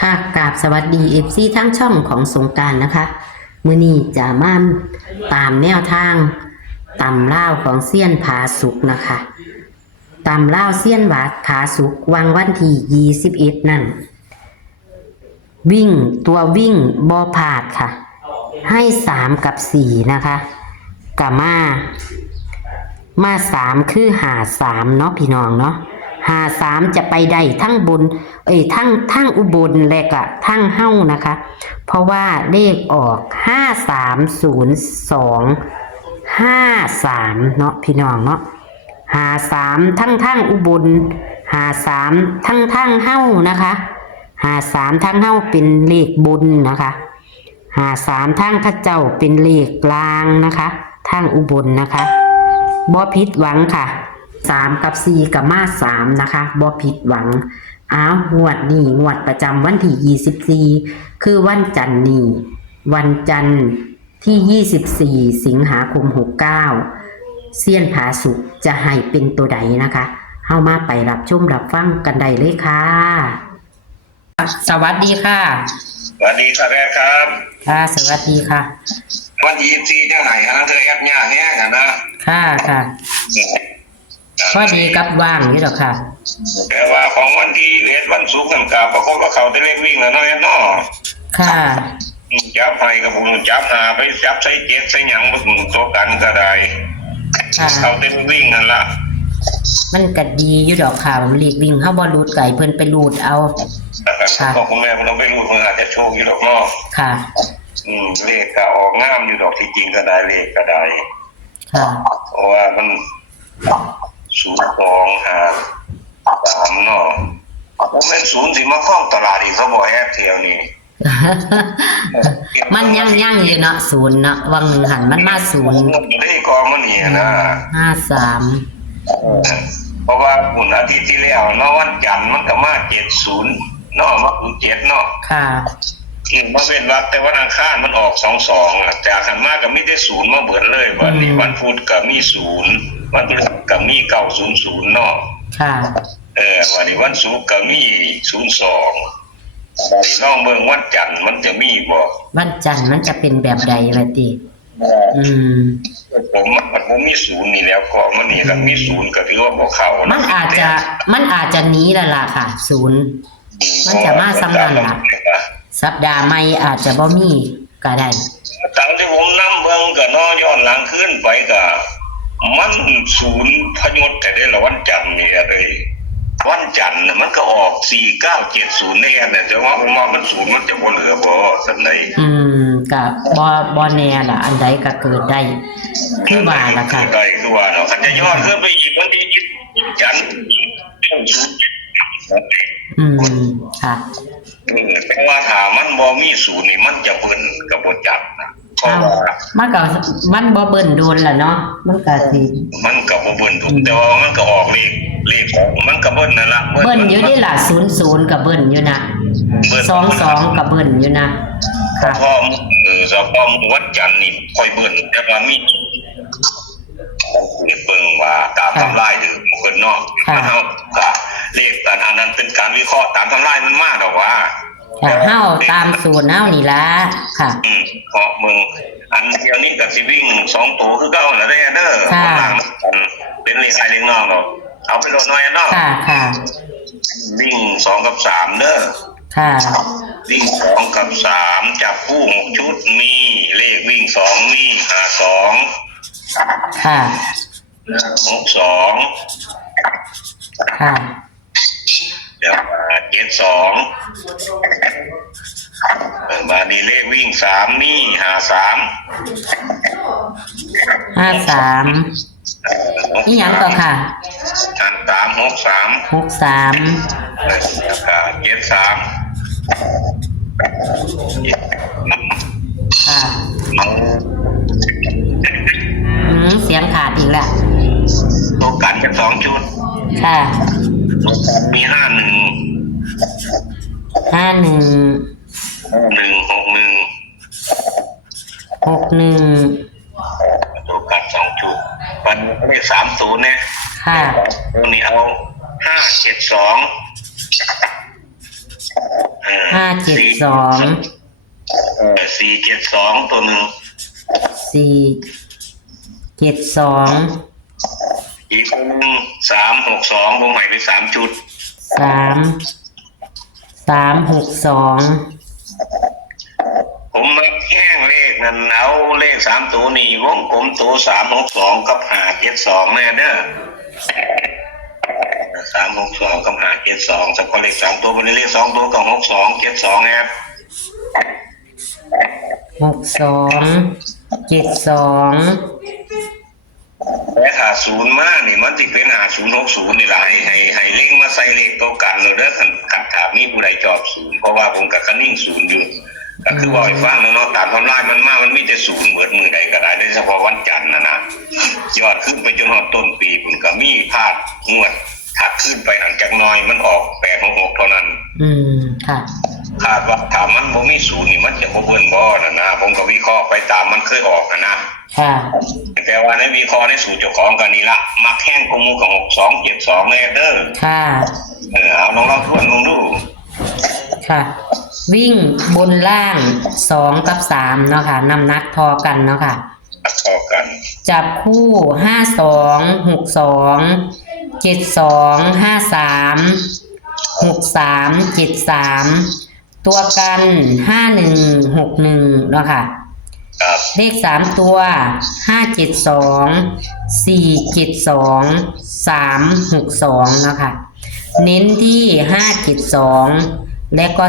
ค่ะกราบสวัสดีทั้งช่องของสงกรานต์นะคะมื้อนี้จะมาตามแนวทางตำล่าวของเซียนผาสุกนะคะตำล่าวเซียนหวาดผาสุกวันที่21นั่นวิ่งตัววิ่งบอผาดค่ะให้3กับ4นะคะกับมา3คือหา3เนาะพี่น้องเนาะหา3จะไปได้ทั้งบนทั้งอุบลและก็ทั้งเฮ้านะคะเพราะว่าเลขออก530253เนาะพี่น้องเนาะหา3ทั้งอุบลหา3ทั้งเฮ้านะคะหา3ทั้งเฮ้าเป็นเลขบนนะคะหา3ทั้งพระเจ้าเป็นเลขกลางนะคะทั้งอุบลนะคะบ่ผิดหวังค่ะ3กับ4กับมา3นะคะบ่ผิดหวังงวดนี้งวดประจำวันที่24คือวันจันทร์นี้วันจันทร์ที่24สิงหาคม69เซียนผาสุกจะให้เป็นตัวใดนะคะเฮามาไปรับชมรับฟังกันได้เลยค่ะสวัสดีค่ะสวัสดีครับแม่ครับค่ะสวัสดีค่ะวันที่24จังไหนนะเธอแอบยากแฮงนะค่ะพอดีกับว่างนี่หรอค่ะแต่ว่าของวันที่1วันศุกร์นำกาประกอบกับเขาได้เลขวิ่งแล้วเนาะเนาะค่ะจับไปกับผมจับหาไปจับใส่เจ็ดใส่หยังบ่ตัวกันก็ได้เขาได้วิ่งนั่นล่ะมันก็ดีอยู่ดอกค่ะผมเลขวิ่งเฮาบ่รูดไก่เพิ่นไปรูดเอาค่ะก็คุณแม่เราไปรูดเพิ่นอาจจะโชคอยู่ดอกเนาะค่ะเลขก็ออกงามอยู่ดอกที่จริงก็ได้เลขก็ได้ค่ะเพราะว่ามัน0253เนาะผมเป็น0สิมาคล้องตลาดอีกเขาบ่แอบเที่ยวนี่มันยังอยู่เนาะ0เนาะวังหันมันมา0เลขกองมันนี่นะ53เพราะว่าบุญอาทิตย์ที่แล้วเนาะวันจันทร์มันก็มา70เนาะมา7เนาะค่ะมาเป็นวัดแต่วันอังคารมันออก22จากหันมาก็มีแต่0มาเบิดเลยวันนี้วันพุธก็มี0วันพฤหัสก็มี900เนาะค่ะวันนี้วันศุกร์ก็มี02น้องเมืองวันจันทร์มันจะมีบ่วันจันทร์มันจะเป็นแบบใดล่ะติผมมี0นี่แล้วก็มันนี่แล้วมี0ก็ถือว่าบ่เข้ามันอาจจะหนีแล้วล่ะค่ะ0มันจะมาซ้ำกันล่ะสัปดาห์ใหม่อาจจะบ่มีก็ได้ตั้งที่ผมนำเบิ่งก็เนาะย้อนหลังขึ้นไปก็มัน0พยศแต่ได้ละวันจันทร์นี่เลยวันจันทร์มันก็ออก4970แน่เนี่ยแต่ว่าผมว่ามัน0มันจะบ่เหลือบ่ซั่นใดก็บ่แน่ล่ะอันใดก็เกิดได้คือว่าล่ะค่ะได้คือว่าเนาะคันจะย้อนขึ้นไปอีกวันที่จันทร์ค่ะแต่ว่าถ้ามันบ่มี0นี่มันจะเบิ่นก็บ่จัดนะมันบ่เบิ่นโดนล่ะเนาะมันก็สิมันก็บ่เบิ่นแต่ว่ามันก็ออกเลขมันก็เบิ่นนั่นล่ะเบิ่นอยู่นี่ล่ะ00ก็เบิ่นอยู่นะ22ก็เบิ่นอยู่นะค่ะพอวันจันทร์นี่ค่อยเบิ่นแต่ว่ามีเบิ่งว่าตามทำลายถึงเพิ่นเนาะเฮาก็เลขอันนั้นเป็นการวิเคราะห์ตามทำลายมันมาดอกว่าเฮาตามสูตรเฮานี่ล่ะค่ะเพราะมึงอันเดียวนี้ก็สิวิ่ง2ตัวคือเก่าน่ะเด้อเป็นเลขเลขนอกเนาะเอาไปโลดน้อยเนาะค่ะวิ่ง2กับ3เด้อค่ะวิ่ง2กับ3จับคู่6ชุดมีเลขวิ่ง2มี52ค่ะ62ค่ะ72มาดีเลขวิ่ง3มี53นี่หยังต่อค่ะ63 73ค่ะเสียงขาดอีกแล้วตัวกันกัน2ชุดค่ะมี51 ตัวกัน2ชุดวันนี้30เนี่ยค่ะตัวนี้เอา572 572 472ตัวหนึ่ง 472 อีกตัวหนึ่ง362ผมใหม่ไป3 ชุด ผมมาแย่งเลขนั่นเอาเลข3ตัวนี่วงกลมตัว362กับ572แน่เด้อ362กับ572สักคนเลข3ตัวเป็นเลข2ตัวกับ6272ครับแต่ถ้า0มานี่มันสิเป็น5060นี่ล่ะให้เลขมาใส่เลขตัวกันเด้อคันถามมีผู้ใดชอบ0เพราะว่าผมก็คันนิ่ง0อยู่ก็คือว่าให้ฟังเนาะตามทำลายมันมามันมีแต่0เหมือนมือใดก็ได้โดยเฉพาะวันจันทร์นะยอดขึ้นไปจนฮอดต้นปีมันก็มีพลาดงวดถัดขึ้นไปหลังจากน้อยมันออก866เท่านั้นค่ะคาดว่าถ้ามันบ่มี0นี่มันจะบ่เบิ่นบ่นะผมก็วิเคราะห์ไปตามมันเคยออกนะค่ะแต่ว่าในวิเคราะห์ในสูตรเจ้าของกันนี่ละมักแห้งของหมู่กับ6272เลยเด้อค่ะเอาลองทวนลองดูค่ะวิ่งบนล่าง2กับ3เนาะค่ะน้ำหนักพอกันเนาะค่ะพอกันจับคู่5262 72 53 63 73ตัวกัน5161เนาะค่ะเลข3ตัว572 472 362นะคะเน้นที่572และก็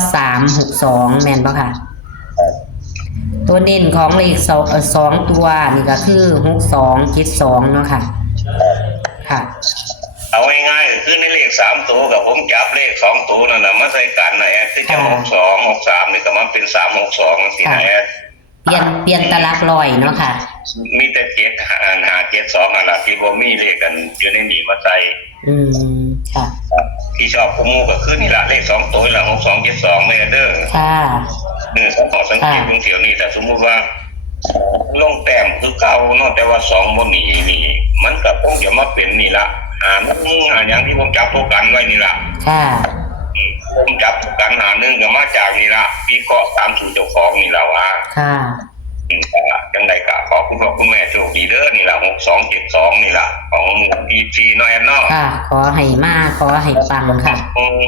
362แม่นป่ะค่ะตัวเน้นของเลข2ตัวนี่ก็คือ6272เนาะค่ะค่ะเอาง่ายๆคือในเลข3ตัวกับผมจับเลข2ตัวนั่นน่ะมาใส่กันนะคือจะ62 63นี่ก็มันเป็น362สินะเปลี่ยนตลักร้อยเนาะค่ะมีแต่772นั่นล่ะที่บ่มีเลขกันอยู่ในนี้มาใส่ค่ะที่ชอบของหมู่ก็คือนี่ล่ะเลข2ตัวละ6272แม่เด้อค่ะผมขอสังเกตตรงเที่ยวนี้แต่สมมุติว่าลงแต้มคือเก่าเนาะแต่ว่า2บ่หนีนี่มันก็คงจะมาเป็นนี่ล่ะอย่างที่ผมจับตัวกันไว้นี่ล่ะค่ะผมจับตัวกัน1ก็มาจากนี่ล่ะวิเคราะห์ตามสูตรเจ้าของนี่ล่ะว่าค่ะจังได๋ก็ขอบคุณแม่โชคดีเด้อนี่ล่ะ6272นี่ล่ะของEGน้อยเนาะค่ะขอให้มาขอให้ปังค่ะ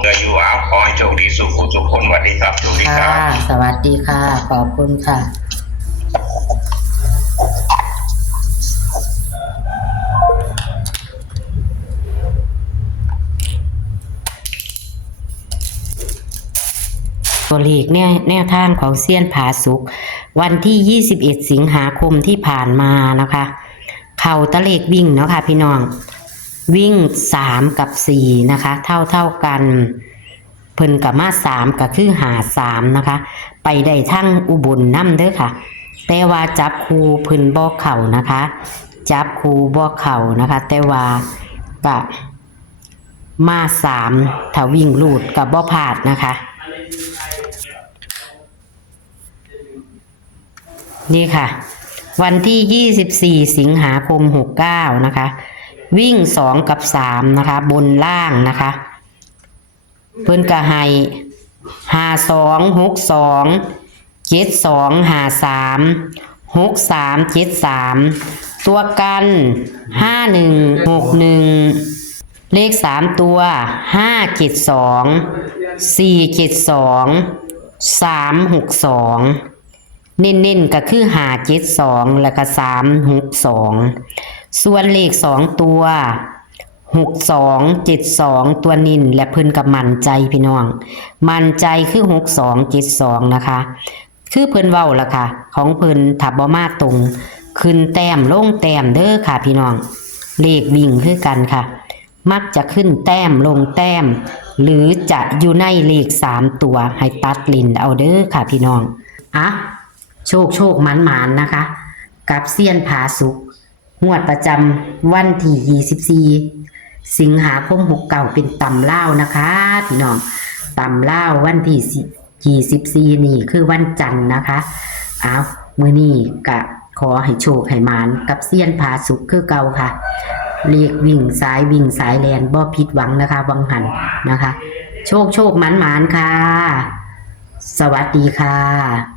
ก็อยู่ขอให้โชคดีสุขทุกคนสวัสดีครับโชคดีครับค่ะสวัสดีค่ะขอบคุณค่ะตัวเลขแนวทางของเซียนผาสุกวันที่21สิงหาคมที่ผ่านมานะคะเข่าตะเลขวิ่งเนาะค่ะพี่น้องวิ่ง3กับ4นะคะเท่ากันเพิ่นกับมา3ก็คือหา3นะคะไปได้ทั้งอุบลนำเด้อค่ะแต่ว่าจับคู่เพิ่นบ่เข้านะคะจับคู่บ่เข้านะคะแต่ว่าก็มา3ถ้าวิ่งลูดกับบ่พลาดนะคะนี่ค่ะวันที่24สิงหาคม69นะคะวิ่ง2กับ3นะคะบนล่างนะคะเพิ่นก็ให้52 62 72 53 63 73ตัวกัน51 61เลข3ตัว572 472 362เน้นๆก็คือ572แล้วก็362ส่วนเลข2ตัว6272ตัวนิ่นและเพิ่นกับมั่นใจพี่น้องมั่นใจคือ6272นะคะคือเพิ่นเว้าล่ะค่ะของเพิ่นถ้าบ่มาตรงขึ้นแต้มลงแต้มเด้อค่ะพี่น้องเลขวิ่งคือกันค่ะมักจะขึ้นแต้มลงแต้มหรือจะอยู่ในเลข3ตัวให้ตัดลิ้นเอาเด้อค่ะพี่น้องโชคหมานนะคะกับเซียนผาสุกงวดประจำวันที่24สิงหาคม69เป็นตำเล่านะคะพี่น้องตำเล่าวันที่24นี่คือวันจันทร์นะคะมื้อนี้ก็ขอให้โชคให้หมานกับเซียนผาสุกคือเก่าค่ะเลขวิ่งสายแลนบ่ผิดหวังนะคะวังหันนะคะโชคหมานค่ะ สวัสดีค่ะ